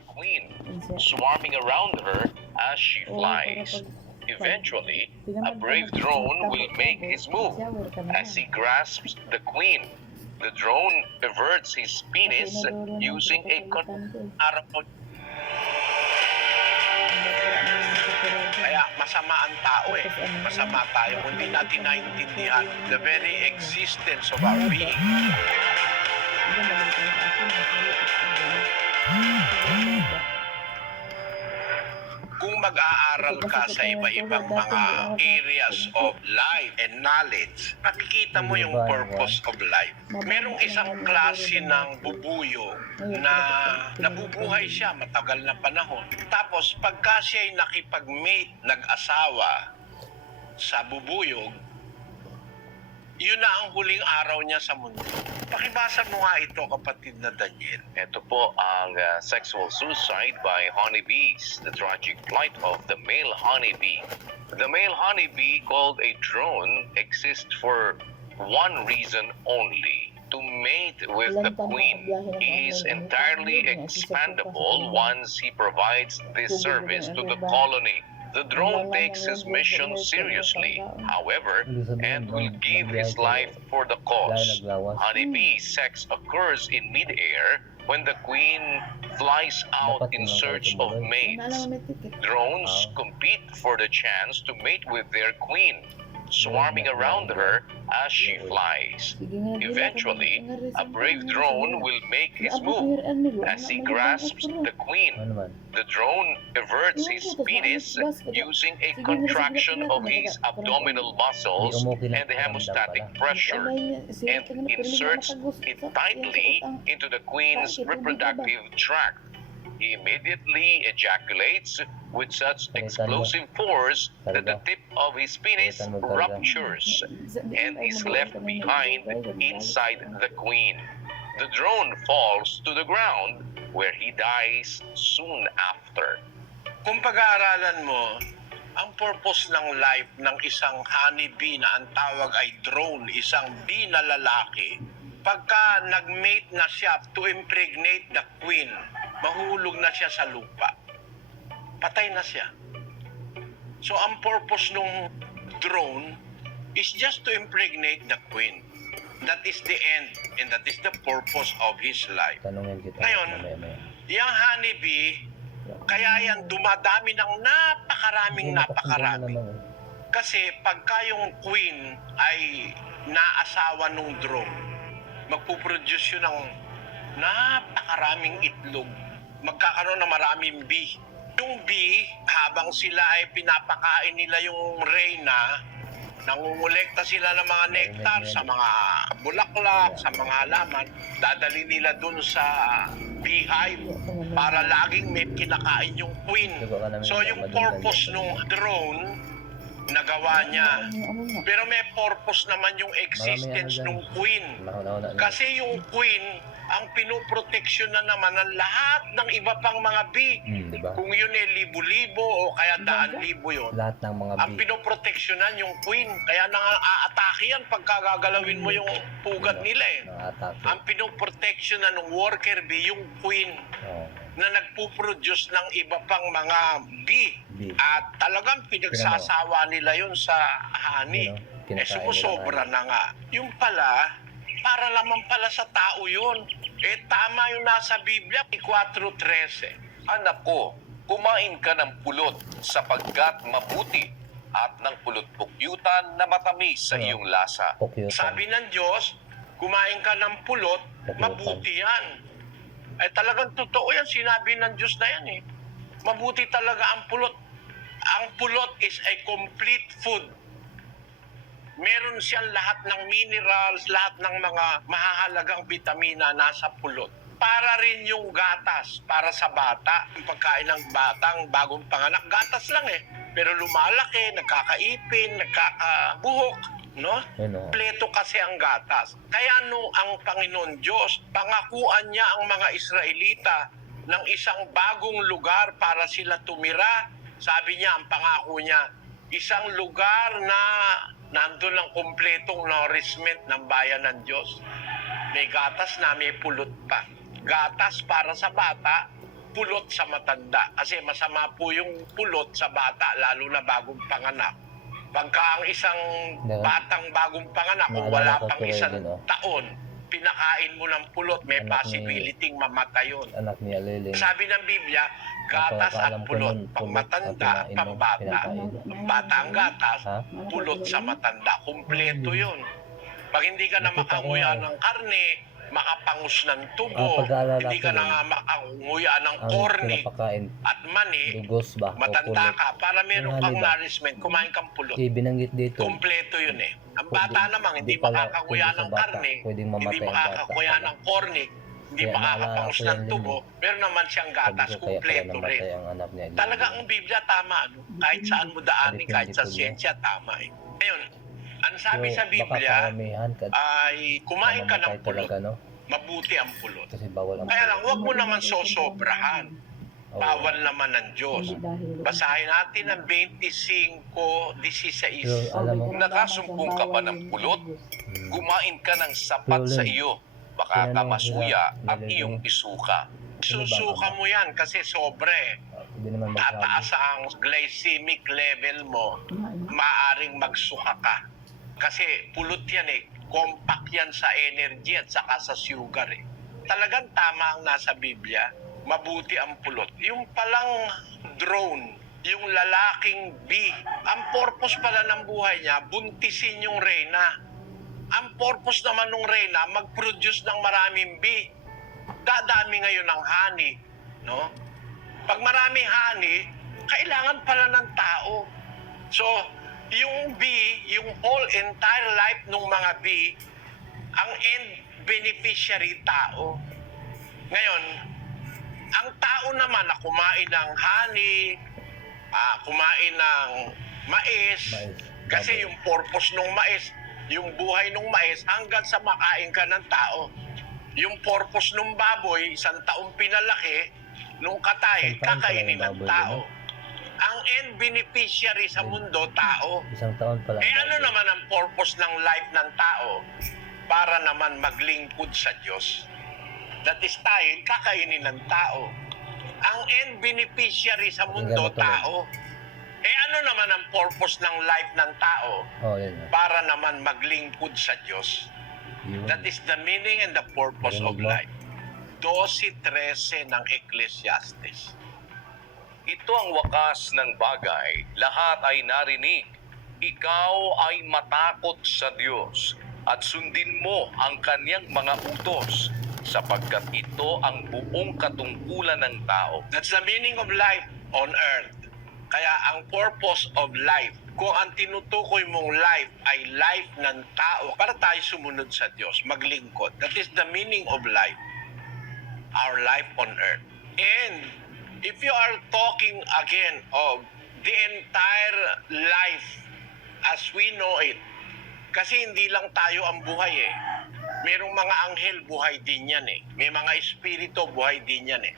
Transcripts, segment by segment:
their queen, swarming around her as she flies. Eventually, a brave drone will make his move. As he grasps the queen, the drone everts his penis using a Kaya masama ang tao eh. Masama tayo kung hindi natin naiintindihan the very existence of our being. Kung mag-aaral ka sa iba-ibang mga areas of life and knowledge, makikita mo yung purpose of life. Merong isang klase ng bubuyog na nabubuhay siya matagal na panahon. Tapos pagka siya'y nakipag-mate, nag-asawa sa bubuyog, yun na ang huling araw niya sa mundo. Pakibasa mo nga ito, kapatid na Daniel. Ito po ang sexual suicide by honeybees, the tragic plight of the male honeybee. The male honeybee, called a drone, exists for one reason only: to mate with the queen. He is entirely expandable once he provides this service to the colony. The drone takes his mission seriously, however, and will give his life for the cause. Honeybee sex occurs in mid-air when the queen flies out in search of mates. Drones compete for the chance to mate with their queen, swarming around her as she flies. Eventually, a brave drone will make his move. As he grasps the queen, the drone everts his penis using a contraction of his abdominal muscles and the hemostatic pressure, and inserts it tightly into the queen's reproductive tract. He immediately ejaculates with such explosive force that the tip of his penis ruptures and is left behind inside the queen. The drone falls to the ground where he dies soon after. Kung pag-aaralan mo, ang purpose ng life ng isang honeybee na ang tawag ay drone, isang bee na lalaki, pagka nag-mate na siya to impregnate the queen, mahulog na siya sa lupa. Patay na siya. So ang purpose ng drone is just to impregnate the queen. That is the end and that is the purpose of his life. Tanungin kita. Ngayon, yung honeybee, kaya yan dumadami ng napakarami. Kasi pagka yung queen ay naasawa ng drone, magpuproduce yun ng napakaraming itlog. Magkakaroon ng maraming bee. Yung bee, habang sila ay pinapakain nila yung reyna, nangungulekta sila ng mga nectar sa mga bulaklak, sa mga halaman, dadali nila dun sa beehive para laging may kinakain yung queen. So yung purpose ng drone, nagawa niya. Pero may purpose naman yung existence ng queen. Kasi yung queen, ang pinoproteksyon na naman ng lahat ng iba pang mga bee. Diba? Kung yun ay libo-libo o kaya daan-libo yun. Lahat ng mga Ang bee. pinoproteksyonan yung queen. Kaya nang-aatake yan pagka gagalawin mo yung pugat nila eh. Atake. Ang pinoproteksyonan ng worker bee, yung queen na nagpuproduce ng iba pang mga bee. At talagang pinagsasawa nila yun sa honey. Sumusobra na nga. Yung pala, para lamang pala sa tao yun. Tama yung nasa Biblia, 4:13. Anak ko, kumain ka ng pulot sapagkat mabuti at ng pulot pukyutan na matamis sa iyong lasa. Sabi ng Diyos, kumain ka ng pulot, mabuti yan. Talagang totoo yan, sinabi ng Diyos na yan eh. Mabuti talaga ang pulot. Ang pulot is a complete food. Meron siyang lahat ng minerals, lahat ng mga mahahalagang vitamina nasa pulot. Para rin yung gatas, para sa bata. Yung pagkain ng batang bagong panganak, gatas lang eh. Pero lumalaki, nagkakaipin, nagkakabuhok, no? Kompleto kasi ang gatas. Kaya ang Panginoon Diyos, pangakuan niya ang mga Israelita ng isang bagong lugar para sila tumira. Sabi niya, ang pangako niya, isang lugar na nandun ang kompletong nourishment ng bayan ng Diyos. May gatas na, may pulot pa. Gatas para sa bata, pulot sa matanda. Kasi masama po yung pulot sa bata, lalo na bagong panganak. Pagka ang isang batang bagong panganak, kung wala Naalala ko pang tuloy isang din, oh. taon, pinakain mo ng pulot, may Anak ni- possibility mamatay yun. Anak ni Aliling. Sabi ng Biblia, gatas at Pagkakaalam ko pulot, nun, pang pulot matanda, ang pang bata. pinakain. Pang bata ang gatas, Ha? pulot sa matanda. Kumpleto yun. Pag hindi ka na Nakita ko makanguya nga eh. ng karne, makapangus ng tubo, pag-aalala hindi ko ka na din, nga makanguya ng Ang korne pinapakain, at mani, dugos ba? O matanda pulot? ka, para meron Yung kang hali ba? nourishment, kumain kang pulot. Ibinanggit dito. Kumpleto yun eh. Ang bata namang hindi Di pala makakakuya pwede sa ng bata. karne, Pwedeng hindi mamatay ang bata. makakakuya ng korne, hindi Kaya naalala makakapangus ko ng yan, tubo, meron naman siyang Sabi gatas, ko, kaya pala kumpleto namatay rin. ang anak niya. Talaga ang Biblia tama, ano? Kahit saan mo daanin, Depende kahit sa po yan. siyensya, tama eh. Ngayon, ang sabi Pero sa baka Biblia karamihan ay kumain ka ng mamamatay pulot, talaga, no? mabuti ang pulot. Kasi bawal ang Kaya lang, huwag mo naman sosobrahan. Oo. Bawal naman ng Diyos. Basahin natin ang 25:16. Pero alam mo, Nakasumpong ka ba ng pulot? Kumain ka ng sapat Pero, sa Len, iyo. Baka ka tinanong masuya sila, at nilagay iyong mo. isuka. Susuka mo yan kasi sobre. hindi naman magsabi. Tataas ang glycemic level mo, maaring magsuka ka. Kasi pulot yan eh. Compact yan sa energy at saka sa sugar eh. Talagang tama ang nasa Biblia. Mabuti ang pulot. Yung palang drone, yung lalaking bee, ang purpose pala ng buhay niya, buntisin yung reyna. Ang purpose naman ng reyna, mag-produce ng maraming bee. Dadami ngayon ng honey, no? Pag maraming honey, kailangan pala ng tao. So, yung bee, yung whole entire life ng mga bee, ang end beneficiary tao. Ngayon, ang tao naman na kumain ng honey, kumain ng mais, Mais. kasi yung purpose ng mais, yung buhay ng mais, hanggang sa makain ka ng tao. Yung purpose ng baboy, isang taong pinalaki, nung katay, Isang taon pala kakainin yung ng baboy, tao. no? Ang end beneficiary sa mundo, tao. Isang taon pala. Eh ano naman ang purpose ng life ng tao? Para naman maglingkod sa Diyos. That is tayo, kakainin ng tao. Ang end beneficiary sa mundo, Pakinggan mo to, tao. Eh ano naman ang purpose ng life ng tao? Oh, yun. Para naman maglingkod sa Diyos. Yun. That is the meaning and the purpose of Narinig mo? life. 12:13 ng Ecclesiastes. Ito ang wakas ng bagay. Lahat ay narinig. Ikaw ay matakot sa Diyos at sundin mo ang kanyang mga utos sapagkat ito ang buong katungkulan ng tao. That's the meaning of life on earth. Kaya ang purpose of life, kung ang tinutukoy mong life ay life ng tao, para tayo sumunod sa Diyos, maglingkod. That is the meaning of life. Our life on earth. And if you are talking again of the entire life as we know it, kasi hindi lang tayo ang buhay eh. Merong mga anghel, buhay din yan eh. May mga espiritu, buhay din yan eh.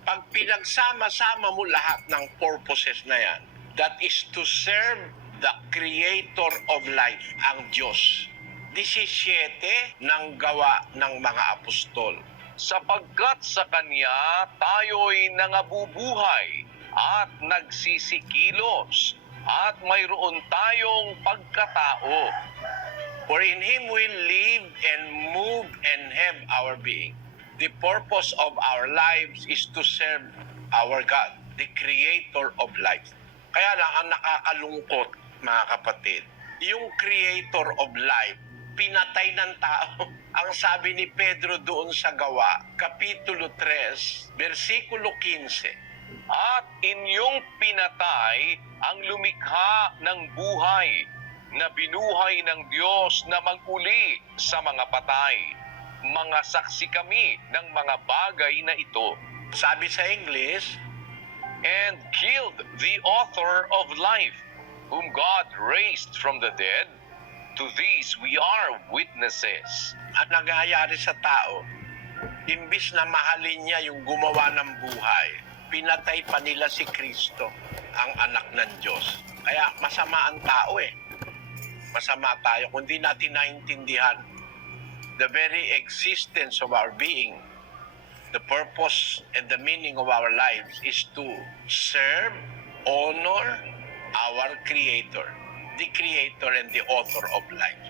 Pag pinagsama-sama mo lahat ng purposes na yan, that is to serve the creator of life, ang Diyos. 17 ng gawa ng mga apostol. Sapagkat sa Kanya tayo'y nangabubuhay at nagsisikilos at mayroon tayong pagkatao. For in Him we live and move and have our being. The purpose of our lives is to serve our God, the creator of life. Kaya lang ang nakakalungkot, mga kapatid, yung creator of life, pinatay ng tao. Ang sabi ni Pedro doon sa Gawa, Kapitulo 3, versikulo 15. At inyong pinatay ang lumikha ng buhay na binuhay ng Diyos na maguli sa mga patay. Mga saksi kami ng mga bagay na ito. Sabi sa English, And killed the author of life, whom God raised from the dead. To these we are witnesses. ang nangyayari sa tao, imbis na mahalin niya yung gumawa ng buhay, pinatay pa nila si Kristo, ang anak ng Diyos. Kaya masama ang tao eh. Masama tayo kung di natin naintindihan the very existence of our being. the purpose and the meaning of our lives is to serve, honor our Creator, the Creator and the author of life.